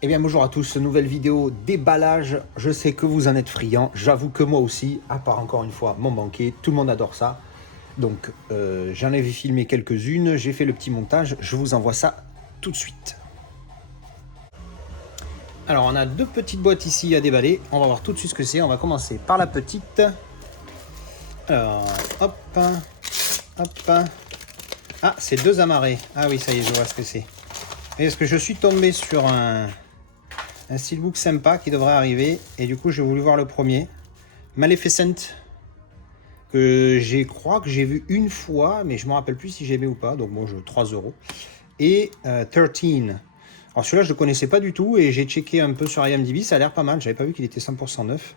Eh bien bonjour à tous, nouvelle vidéo déballage, je sais que vous en êtes friands, j'avoue que moi aussi, à part encore une fois mon banquet, tout le monde adore ça. Donc j'en avais filmé quelques-unes, j'ai fait le petit montage, je vous envoie ça tout de suite. Alors on a deux petites boîtes ici à déballer, on va voir tout de suite ce que c'est, on va commencer par la petite. Alors hop, hop, ah c'est deux amarrés, ah oui ça y est je vois ce que c'est. Parce que je suis tombé sur un steelbook sympa qui devrait arriver et du coup j'ai voulu voir le premier Maleficent que j'ai crois que j'ai vu une fois mais je me rappelle plus si j'ai aimé ou pas, donc bon je 3 € et 13. Alors celui-là je le connaissais pas du tout et j'ai checké un peu sur IMDb, ça a l'air pas mal, j'avais pas vu qu'il était 100% neuf.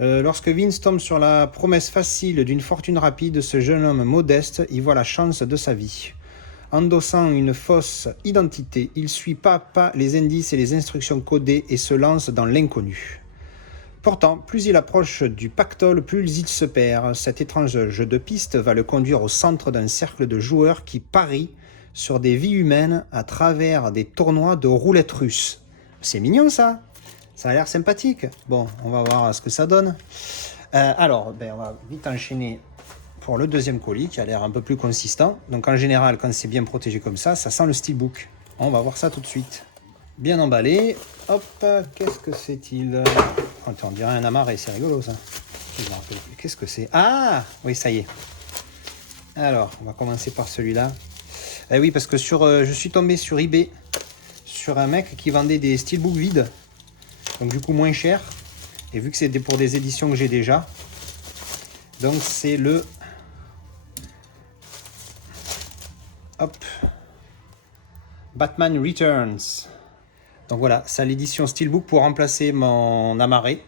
Lorsque Vince tombe sur la promesse facile d'une fortune rapide, ce jeune homme modeste y voit la chance de sa vie. Endossant une fausse identité, il suit pas à pas les indices et les instructions codées et se lance dans l'inconnu. Pourtant, plus il approche du pactole, plus il se perd. Cet étrange jeu de piste va le conduire au centre d'un cercle de joueurs qui parient sur des vies humaines à travers des tournois de roulette russe. C'est mignon ça. Ça a l'air sympathique. Bon, on va voir ce que ça donne. Alors, on va vite enchaîner pour le deuxième colis qui a l'air un peu plus consistant. Donc en général, quand c'est bien protégé comme ça sent le steelbook. On va voir ça tout de suite. Bien emballé. Hop, qu'est-ce que c'est-il? On dirait un amarré, c'est rigolo ça. Qu'est-ce que c'est? Ah, oui, ça y est. Alors, on va commencer par celui-là. Eh oui, parce que je suis tombé sur eBay sur un mec qui vendait des steelbooks vides. Donc du coup moins cher. Et vu que c'est pour des éditions que j'ai déjà. Donc c'est le... Hop. Batman Returns. Donc voilà, c'est l'édition Steelbook pour remplacer mon amarré.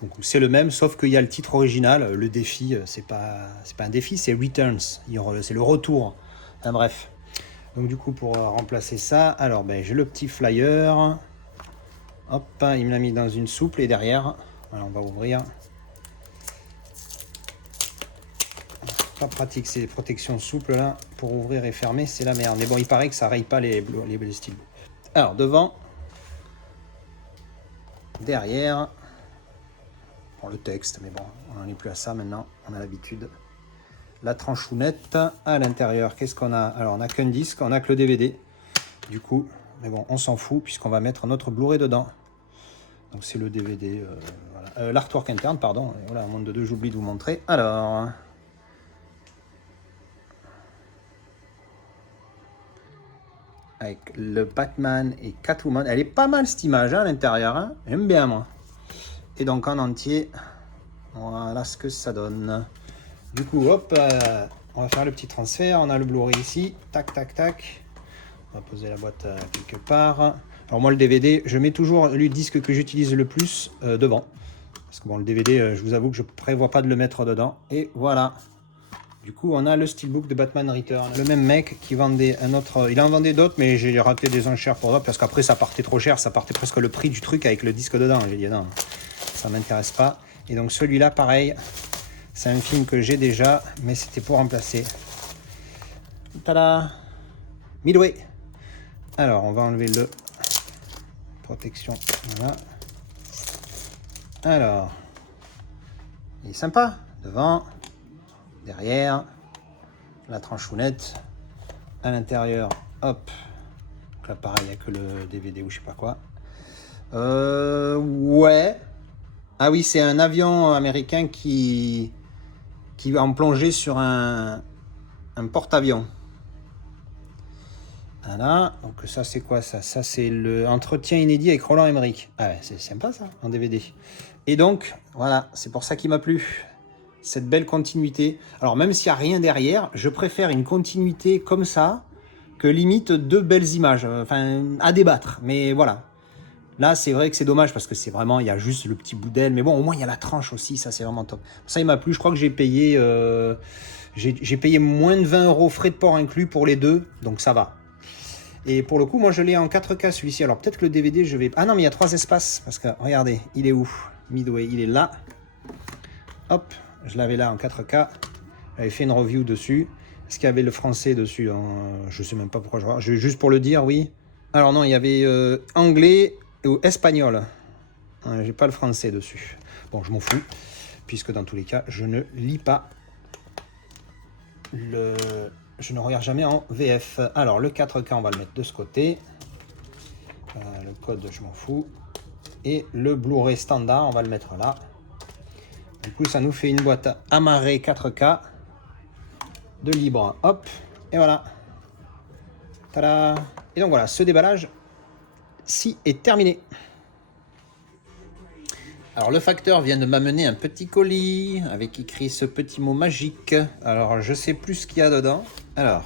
Donc c'est le même, sauf qu'il y a le titre original. Le défi, c'est pas un défi, c'est Returns. C'est le retour. Enfin bref. Donc du coup, pour remplacer ça, alors j'ai le petit flyer. Hop, il me l'a mis dans une souple et derrière, voilà, on va ouvrir. Pas pratique ces protections souples là pour ouvrir et fermer, c'est la merde. Mais bon, il paraît que ça raye pas les styles. Alors devant, derrière, pour le texte, mais bon, on n'en est plus à ça maintenant, on a l'habitude. La tranchounette à l'intérieur, qu'est-ce qu'on a? Alors on a qu'un disque, on a que le DVD. Du coup, mais bon, on s'en fout puisqu'on va mettre notre Blu-ray dedans. Donc c'est le DVD, voilà. L'artwork interne, pardon. Et voilà, un monde de deux, j'oublie de vous montrer. Alors. Avec le Batman et Catwoman. Elle est pas mal cette image hein, à l'intérieur. Hein, j'aime bien moi. Et donc en entier, voilà ce que ça donne. Du coup, hop, on va faire le petit transfert. On a le Blu-ray ici. Tac, tac, tac. On va poser la boîte quelque part. Alors moi le DVD, je mets toujours le disque que j'utilise le plus devant. Parce que bon, le DVD, je vous avoue que je prévois pas de le mettre dedans. Et voilà. Du coup, on a le steelbook de Batman Return. Le même mec qui vendait un autre... Il en vendait d'autres, mais j'ai raté des enchères pour d'autres parce qu'après, ça partait trop cher. Ça partait presque le prix du truc avec le disque dedans. J'ai dit non, ça m'intéresse pas. Et donc celui-là, pareil, c'est un film que j'ai déjà, mais c'était pour remplacer. Tada! Midway. Alors, on va enlever le... Protection. Voilà. Alors, il est sympa. Devant. Derrière, la tranchounette, à l'intérieur, hop, donc là pareil, il n'y a que le DVD ou je sais pas quoi. Ouais, ah oui, c'est un avion américain qui va en plonger sur un porte-avions. Voilà, donc ça c'est quoi ça? Ça c'est le entretien inédit avec Roland Emmerich. Ah ouais, c'est sympa ça, en DVD. Et donc, voilà, c'est pour ça qu'il m'a plu. Cette belle continuité. Alors même s'il n'y a rien derrière, je préfère une continuité comme ça que limite deux belles images. Enfin, à débattre. Mais voilà. Là, c'est vrai que c'est dommage parce que c'est vraiment, il y a juste le petit bout d'aile. Mais bon, au moins, il y a la tranche aussi. Ça, c'est vraiment top. Ça, il m'a plu. Je crois que j'ai payé moins de 20 € frais de port inclus pour les deux. Donc ça va. Et pour le coup, moi, je l'ai en 4K celui-ci. Alors peut-être que le DVD, je vais... Ah non, mais il y a 3 espaces. Parce que, regardez, il est où? Midway, il est là. Hop. Je l'avais là en 4K, j'avais fait une review dessus. Est-ce qu'il y avait le français dessus? Je sais même pas pourquoi je vois. Juste pour le dire, oui. Alors non, il y avait anglais ou espagnol. J'ai pas le français dessus. Bon, je m'en fous, puisque dans tous les cas, je ne lis pas je ne regarde jamais en VF. Alors, le 4K, on va le mettre de ce côté. Le code, je m'en fous. Et le Blu-ray standard, on va le mettre là. Du coup, ça nous fait une boîte amarrée 4K de libre. Hop, et voilà. Tada. Et donc voilà, ce déballage-ci est terminé. Alors le facteur vient de m'amener un petit colis avec écrit ce petit mot magique. Alors je sais plus ce qu'il y a dedans. Alors,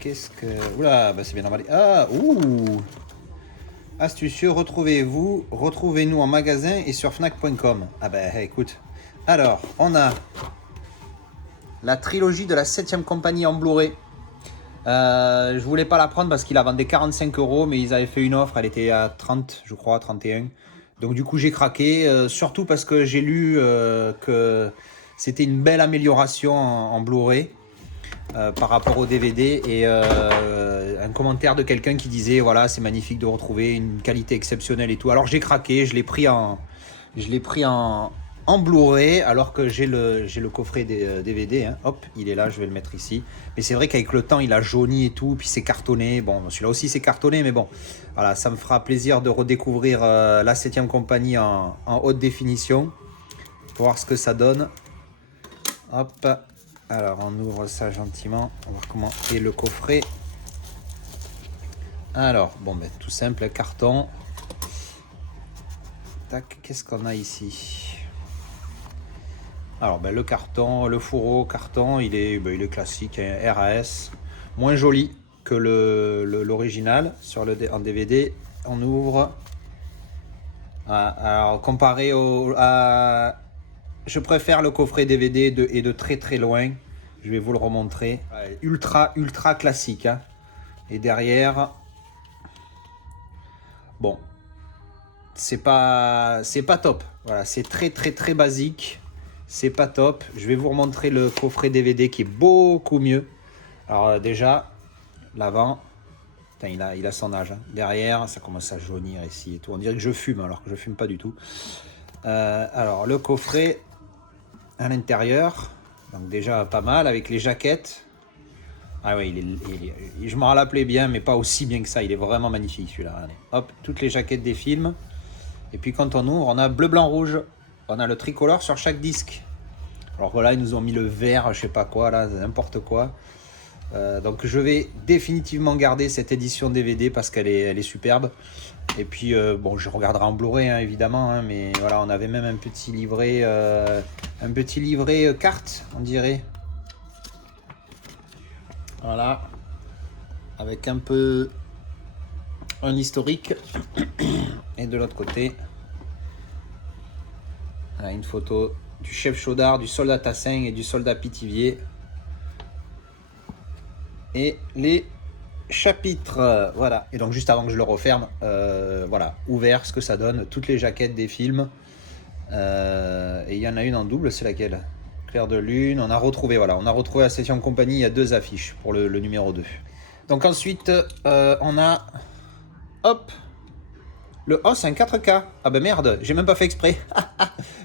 qu'est-ce que... Oula, bah c'est bien emballé. Ah, ouh. Astucieux, retrouvez-nous en magasin et sur Fnac.com. Ah bah écoute. Alors, on a la trilogie de la 7ème compagnie en Blu-ray. Je voulais pas la prendre parce qu'il la vendait 45 €, mais ils avaient fait une offre, elle était à 30, je crois, 31. Donc du coup j'ai craqué, surtout parce que j'ai lu que c'était une belle amélioration en Blu-ray par rapport au DVD et un commentaire de quelqu'un qui disait voilà c'est magnifique de retrouver une qualité exceptionnelle et tout. Alors j'ai craqué, je l'ai pris en Blu-ray alors que j'ai le coffret des DVD. Hein. Hop, il est là, je vais le mettre ici. Mais c'est vrai qu'avec le temps, il a jauni et tout, puis c'est cartonné. Bon, celui-là aussi c'est cartonné, mais bon, voilà, ça me fera plaisir de redécouvrir la 7ème compagnie en haute définition pour voir ce que ça donne. Hop, alors on ouvre ça gentiment. On va voir comment est le coffret. Alors, bon, ben tout simple, carton. Tac, qu'est-ce qu'on a ici? Alors ben, le carton, le fourreau carton, il est classique, hein, RAS, moins joli que l'original en DVD. On ouvre. Alors comparé je préfère le coffret DVD et de très très loin. Je vais vous le remontrer. Ultra classique. Hein. Et derrière, bon, c'est pas top. Voilà, c'est très basique. C'est pas top. Je vais vous remontrer le coffret DVD qui est beaucoup mieux. Alors déjà, l'avant, il a son âge. Hein. Derrière, ça commence à jaunir ici et tout. On dirait que je fume alors que je fume pas du tout. Alors le coffret à l'intérieur, donc déjà pas mal avec les jaquettes. Ah oui, je m'en rappelais bien, mais pas aussi bien que ça. Il est vraiment magnifique celui-là. Hop, toutes les jaquettes des films. Et puis quand on ouvre, on a bleu, blanc, rouge. On a le tricolore sur chaque disque. Alors voilà, ils nous ont mis le vert, je sais pas quoi, là, n'importe quoi. Donc je vais définitivement garder cette édition DVD parce qu'elle est superbe. Et puis bon, je regarderai en Blu-ray hein, évidemment, hein, mais voilà, on avait même un petit livret carte, on dirait. Voilà, avec un peu un historique. Et de l'autre côté, voilà, une photo du chef Chaudard, du soldat Tassin et du soldat Pithiviers. Et les chapitres, voilà. Et donc juste avant que je le referme, voilà, ouvert ce que ça donne, toutes les jaquettes des films. Et il y en a une en double, c'est laquelle? Clair de lune. On a retrouvé la 7ème compagnie. Il y a 2 affiches pour le numéro 2. Donc ensuite, on a, hop, c'est un 4K. Ah ben merde, j'ai même pas fait exprès.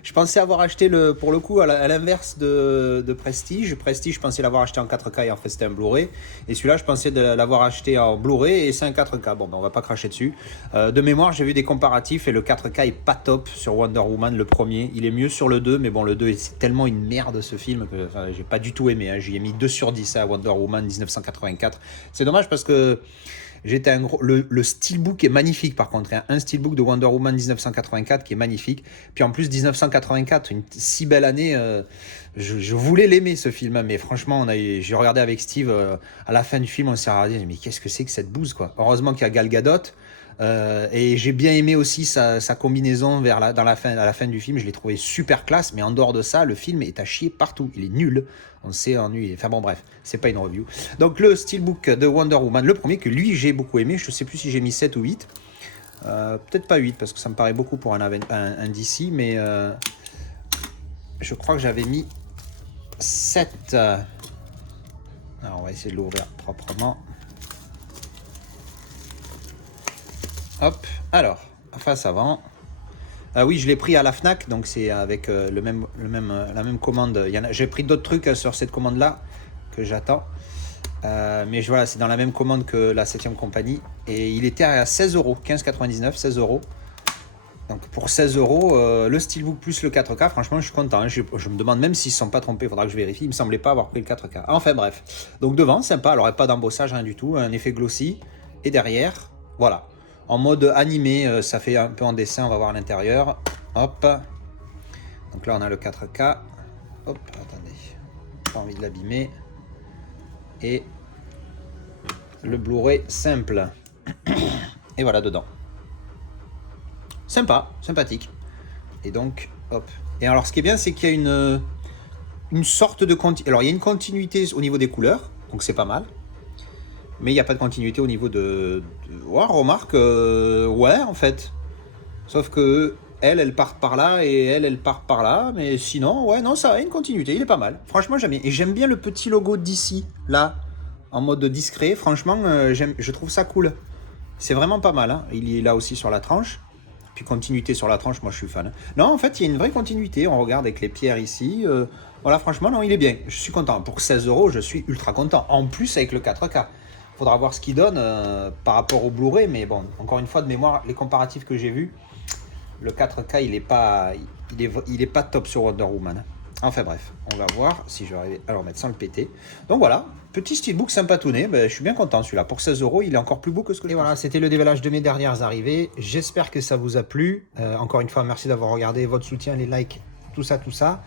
Je pensais avoir acheté pour le coup à l'inverse de Prestige. Prestige, je pensais l'avoir acheté en 4K et en fait c'était un Blu-ray. Et celui-là, je pensais l'avoir acheté en Blu-ray et c'est un 4K. Bon, ben on va pas cracher dessus. De mémoire, j'ai vu des comparatifs et le 4K est pas top sur Wonder Woman, le premier. Il est mieux sur le 2, mais bon, le 2, c'est tellement une merde ce film que enfin, j'ai pas du tout aimé. Hein. J'y ai mis 2 sur 10 à Wonder Woman 1984. C'est dommage parce que j'étais un gros. Le steelbook est magnifique par contre. Hein. Un steelbook de Wonder Woman 1984 qui est magnifique. Puis en plus 1984, une si belle année. Je voulais l'aimer ce film, mais franchement, j'ai regardé avec Steve à la fin du film, on s'est regardé, mais qu'est-ce que c'est que cette bouse quoi. Heureusement qu'il y a Gal Gadot. Et j'ai bien aimé aussi sa combinaison à la fin du film. Je l'ai trouvé super classe, mais en dehors de ça, le film est à chier partout. Il est nul. On s'est ennuyé. Enfin bon, bref, c'est pas une review. Donc le steelbook de Wonder Woman, le premier que lui j'ai beaucoup aimé. Je sais plus si j'ai mis 7 ou 8. Peut-être pas 8 parce que ça me paraît beaucoup pour un DC, mais je crois que j'avais mis 7. Alors on va essayer de l'ouvrir proprement. Hop, alors, face avant. Ah oui, je l'ai pris à la Fnac, donc c'est avec la même commande. J'ai pris d'autres trucs sur cette commande-là que j'attends. Mais voilà, c'est dans la même commande que la 7ème compagnie. Et il était à 16 €, 15,99 €, 16 €. Donc pour 16 €, le Steelbook plus le 4K, franchement, je suis content. Hein. Je me demande même s'ils ne se sont pas trompés, il faudra que je vérifie. Il ne me semblait pas avoir pris le 4K. Enfin bref. Donc devant, sympa, alors pas d'embossage, rien du tout. Un effet glossy. Et derrière, voilà. En mode animé, ça fait un peu en dessin, on va voir l'intérieur. Hop. Donc là, on a le 4K. Hop, attendez. Pas envie de l'abîmer. Et le Blu-ray simple. Et voilà dedans. Sympa, sympathique. Et donc, hop. Et alors, ce qui est bien, c'est qu'il y a une sorte de continuité. Alors, il y a une continuité au niveau des couleurs, donc c'est pas mal. Mais il n'y a pas de continuité au niveau de... Ouais, remarque, ouais, en fait. Sauf que elle part par là et elle part par là. Mais sinon, ouais, non, ça a une continuité, il est pas mal. Franchement, j'aime bien. Et j'aime bien le petit logo d'ici, là, en mode discret. Franchement, je trouve ça cool. C'est vraiment pas mal, hein. Il est là aussi sur la tranche. Puis continuité sur la tranche, moi je suis fan. Non, en fait, il y a une vraie continuité. On regarde avec les pierres ici. Voilà, franchement, non, il est bien. Je suis content. Pour 16 €, je suis ultra content. En plus, avec le 4K. Faudra voir ce qu'il donne par rapport au Blu-ray. Mais bon, encore une fois, de mémoire, les comparatifs que j'ai vus, le 4K, il est pas top sur Wonder Woman. Enfin bref, on va voir si je vais arriver à le remettre sans le péter. Donc voilà, petit steelbook sympatouné, je suis bien content celui-là. Pour 16 €, il est encore plus beau que ce que je pensais. Et voilà, c'était le déballage de mes dernières arrivées. J'espère que ça vous a plu. Encore une fois, merci d'avoir regardé, votre soutien, les likes, tout ça, tout ça.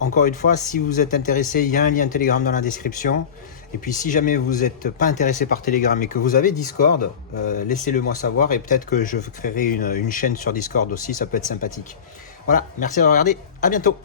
Encore une fois, si vous êtes intéressé, il y a un lien Telegram dans la description. Et puis si jamais vous n'êtes pas intéressé par Telegram et que vous avez Discord, laissez-le moi savoir et peut-être que je créerai une chaîne sur Discord aussi, ça peut être sympathique. Voilà, merci d'avoir regardé, à bientôt.